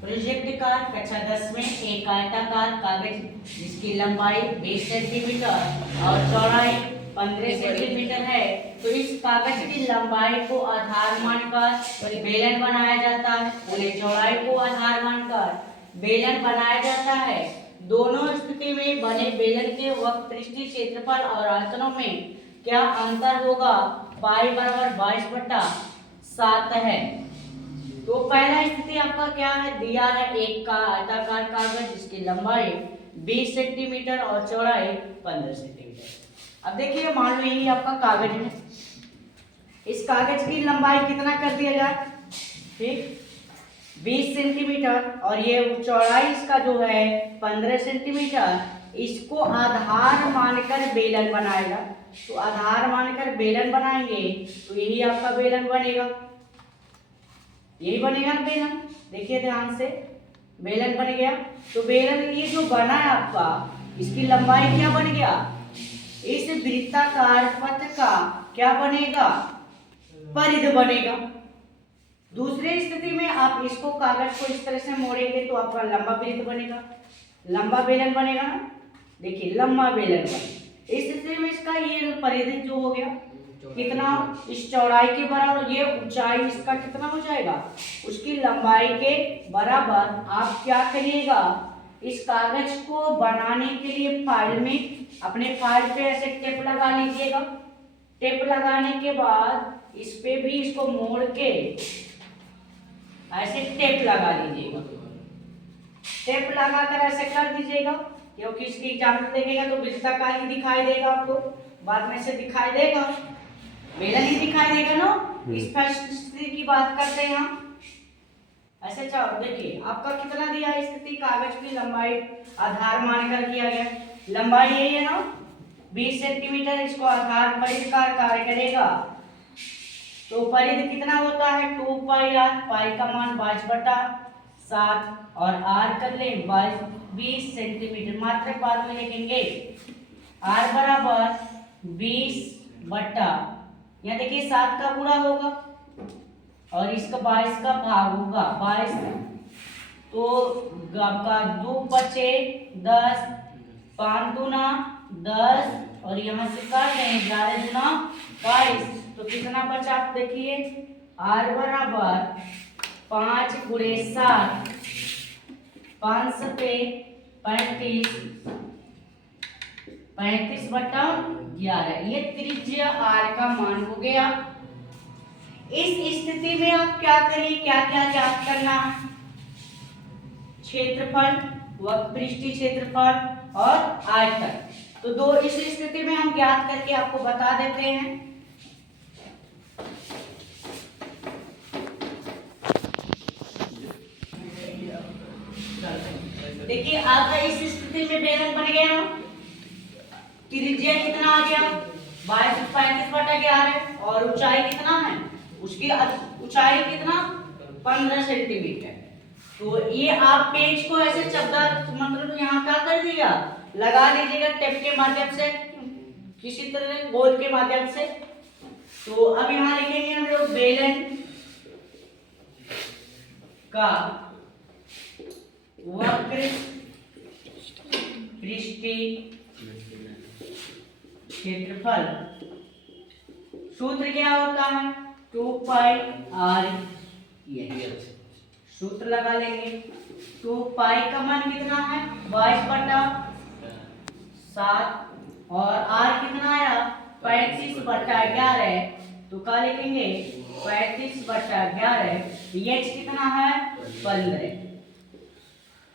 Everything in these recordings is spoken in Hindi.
प्रोजेक्ट कार कक्षा 10 में एक आयताकार कागज जिसकी लंबाई 20 सेंटीमीटर और चौड़ाई 15 सेंटीमीटर है, तो इस कागज की लंबाई को आधार मानकर बेलन बनाया जाता है, उन्हें चौड़ाई को आधार मानकर बेलन बनाया जाता है। दोनों स्थिति में बने बेलन के वक्र पृष्ठीय क्षेत्रफल और आयतनों में क्या अंतर होगा? पाई बराबर 22/7 है। तो पहला स्थिति आपका क्या है, दिया है एक का आयताकार कागज जिसकी लंबाई 20 सेंटीमीटर और चौड़ाई 15 सेंटीमीटर। अब देखिए, मान लो ये आपका कागज है, इस कागज की लंबाई कितना कर दिया जाए, ठीक 20 सेंटीमीटर और ये चौड़ाई इसका जो है 15 सेंटीमीटर, इसको आधार मानकर बेलन बनाएगा। तो आधार मानकर बेलन बनाएंगे तो यही आपका बेलन बनेगा, यही बनेगा बेलन। देखिए ध्यान से, बेलन बन गया। तो बेलन ये जो बना है आपका, इसकी लंबाई क्या बन गया, इस वृत्ताकार पथ का क्या बनेगा, परिध बनेगा। दूसरी स्थिति में आप इसको कागज को इस तरह से मोड़ेंगे तो आपका लंबा वृत्त बनेगा, लंबा बेलन बनेगा ना। देखिए लंबा बेलन बनेगा। इस स्थिति में इसका ये परिधि जो हो गया कितना, इस चौड़ाई के बराबर, ये ऊंचाई इसका कितना हो जाएगा, उसकी लंबाई के बराबर। आप क्या करिएगा, इस कागज को बनाने के लिए फाइल में, अपने फाइल पे ऐसे टेप लगा लीजिएगा। टेप लगाने के बाद इस पे भी इसको मोड़ के ऐसे टेप लगा लीजिएगा। टेप लगाकर ऐसे कर दीजिएगा, क्योंकि इसकी एग्जाम्पल देखेगा तो वृत्ताकार ही दिखाई देगा आपको, बाद में से दिखाई देगा, बेलन ही दिखाई देगा ना। इस स्थिति की बात करते हैं हम। ऐसे चलो देखिए, आपका कितना दिया है स्थिति, कागज की लंबाई आधार मानकर किया गया, लंबाई यही है ना 20 सेंटीमीटर, इसको आधार परिध का कार्य करेगा। तो परिध कितना होता है 2 पाई r, पाई का मान 22/7 और r कर ले 20 सेंटीमीटर, मात्रक बाद में लिखेंगे। r बराबर 20 बटा, यहाँ देखिए 7 का गुणा होगा और इसका 22 का भाग होगा, 22 तो आपका 2 बचे 10, 5 दूना 10 और यहाँ से काट रहे 11 दूना 22, तो कितना बचा आप देखिए, r बराबर 5 गुणे 7, 5 सते 35, 35/11, ये त्रिज्या r का मान हो गया। इस स्थिति में आप क्या करिए, क्या क्या ज्ञात करना, क्षेत्रफल, वक्र पृष्ठीय क्षेत्रफल और आयतन। तो दो इस स्थिति में हम ज्ञात करके आपको बता देते हैं। देखिए आपका इस स्थिति में बेलन बन गया ना, त्रिज्या कितना आ गया 22/35 और ऊंचाई कितना है, उसकी ऊंचाई कितना 15 सेंटीमीटर। तो ये आप पेज को ऐसे चपटा, मतलब यहाँ क्या कर दिया, लगा लीजिएगा टेप के माध्यम से, किसी तरह गोल के माध्यम से। तो अब यहाँ लिखेंगे हम लोग बेलन का वक्र पृष्ठीय क्षेत्रफल, सूत्र क्या होता है 2 पाई r, यही सूत्र लगा लेंगे। 2 पाई का मान कितना है 22/7 और r कितना आया 35/11, तो क्या लिखेंगे 35/11, h कितना है 15,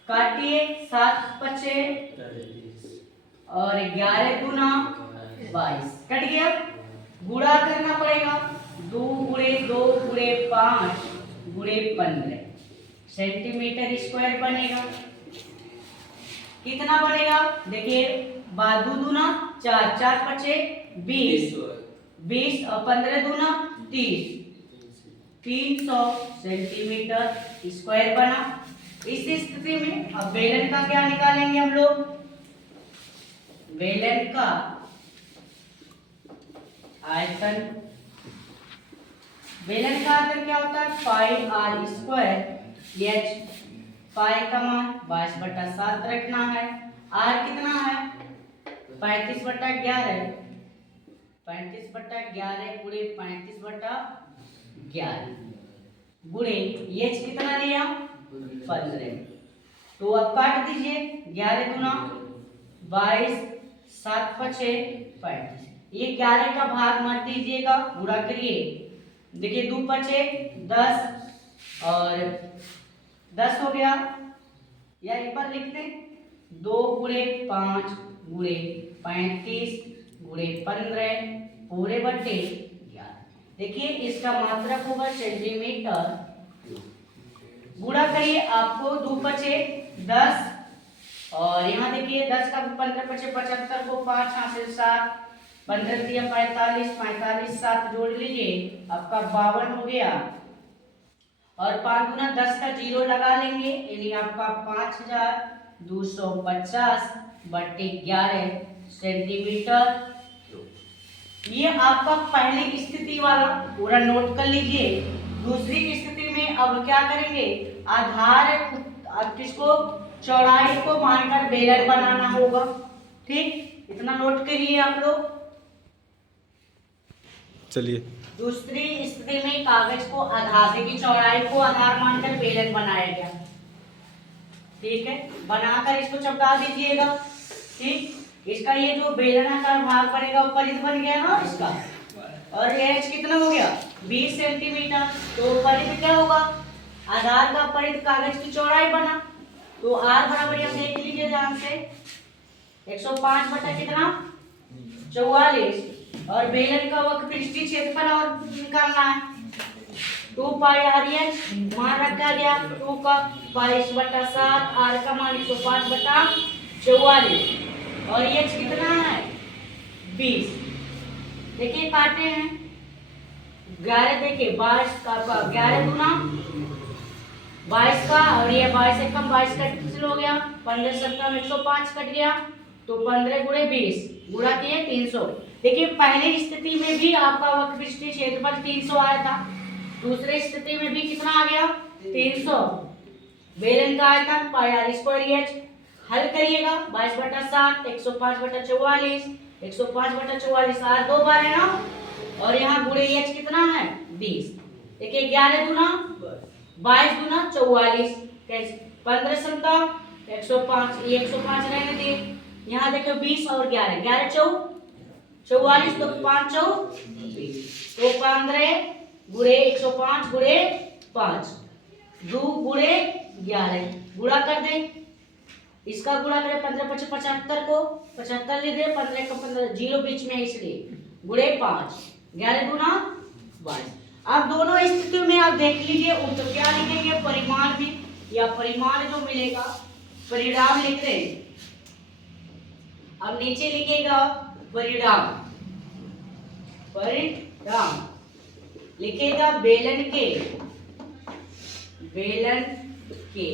काटिए 7 बचे और 11 दूना 22, कट गया। गुणा करना पड़ेगा, 2 गुणे 2 गुणे 5 गुणे 15 सेंटीमीटर स्क्वायर बनेगा। कितना बनेगा देखिए, 2 दूना 4, 4 बचे 20, 20 और 15 दूना 30, 300 सेंटीमीटर स्क्वायर बना। इस स्थिति में अब बेलन का क्या निकालेंगे हम लोग, बेलन का आयतन, बेलन का आयतन क्या होता है पाई r स्क्वायर, h पाई का मान 22/7 रखना है। आर कितना है 35/11, 35/11 गुणे 35/11 गुणे एच कितना लिया 15। तो अब काट दीजिए 11 गुना 22, 7 5 35। ये 11 का भाग मत दीजिएगा, पूरा करिए। देखिए 2 5 10 और 10 हो गया, या एक बार लिखते 2 गुणे 5 गुणे 35 गुणे 15 पूरे बट्टे 11। देखिए इसका मात्रक होगा सेंटीमीटर। गुणा करिए, आपको 2 5 10 और यहाँ देखिए 10 का 15 5 75 को 5 यहाँ से 7 15 3 45 45 7 जोड़ लीजिए, आपका 52 हो गया। और 5 गुना 10 का 0 लगा लेंगे, यानी आपका 5250/11 सेंटीमीटर। ये आपका पहली स्थिति वाला पूरा नोट कर लीजिए। दूसरी स्थिति में अब क्या करेंगे, आधार अब किसको चौड़ाई को मानकर बेलन बनाना होगा। ठीक, इतना नोट करिए आप लोग। चलिए दूसरी स्थिति में कागज को आधार की चौड़ाई को आधार मानकर बेलन बनाया गया। ठीक है, बनाकर इसको चिपका दीजिएगा। ठीक, इसका ये जो बेलनाकार भाग बनेगा वो परिध बन गया ना इसका, और एच कितना हो गया 20 सेंटीमीटर। तो परिध क्या होगा, आधार का परिध कागज की चौड़ाई बना। तो आर बराबर यहाँ देख लीजिए ध्यान से 105 बटा कितना 44, और बेलन का वक्रपृष्ठीय क्षेत्रफल और निकालना है 2 पाई आर एच मान रखा गया 2 का 22/7, आर का मान 105/44 और एच कितना है 20। देखिए काटे हैं 11, देखिए 22 का 11 गुना 22 का, और ये 22 से कम 22 कैंसिल हो गया, 15 से कम 105 कट गया, तो 15 गुणे 20 गुणा किए 300। देखिए पहली स्थिति में भी आपका वक्रपृष्ठीय क्षेत्रफल 300 आया था, दूसरी स्थिति में भी कितना आ गया 300। बेलन का आयतन पाई आर स्क्वायर एच हल करिएगा 22/7 105/44 105/44 आर 2 बार है ना, और यहाँ गुणे एच कितना है 20। देखिए 11 गुना 22 गुना 44 15 से कम 105, ये 105 रहने दिए। यहाँ देखो 20 और 11 11 44 तो 5 4 20, तो 15 गुणे 105 गुणे 5 2 गुणे 11 गुणा कर दे, इसका गुणा करें 15 5 75 को 75 ले दे, 15 का 15 0 बीच में है इसलिए गुणे 5 11 गुना 22। अब दोनों स्थितियों में आप देख लीजिए उत्तर क्या लिखेंगे परिमाण में, या परिमाण जो मिलेगा परिणाम लिख रहे हैं। अब नीचे लिखेगा परिणाम, परिणाम लिखेगा बेलन के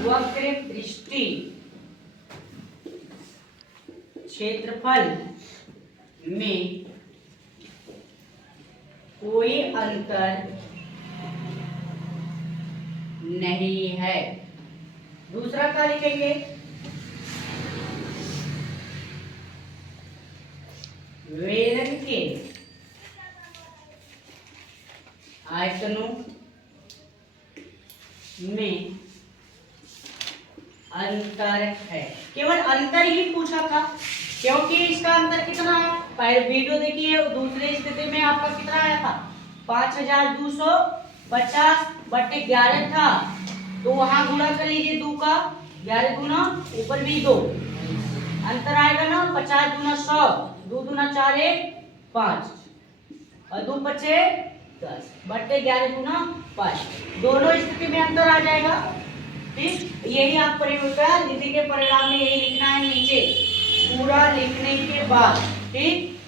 वक्रपृष्ठीय क्षेत्रफल में कोई अंतर नहीं है। दूसरा क्या लिखेंगे, बेलन के आयतनों में अंतर है। केवल अंतर ही पूछा था, क्योंकि इसका अंतर कितना है, पहले वीडियो देखिए, दूसरी स्थिति में आपका कितना आया था 5250/11 था, तो वहां गुणा कर लीजिए 2 का 11 गुना ऊपर भी 2 अंतर आएगा ना 50 गुना 100 2 गुना 4 5 और 2 बचे 10 बटे 11 गुना 5, दोनों स्थिति में अंतर आ जाएगा। ठीक, यही आप परिणाम निधि के परिणाम में यही लिखना है नीचे पूरा लिखने के बाद। ठीक।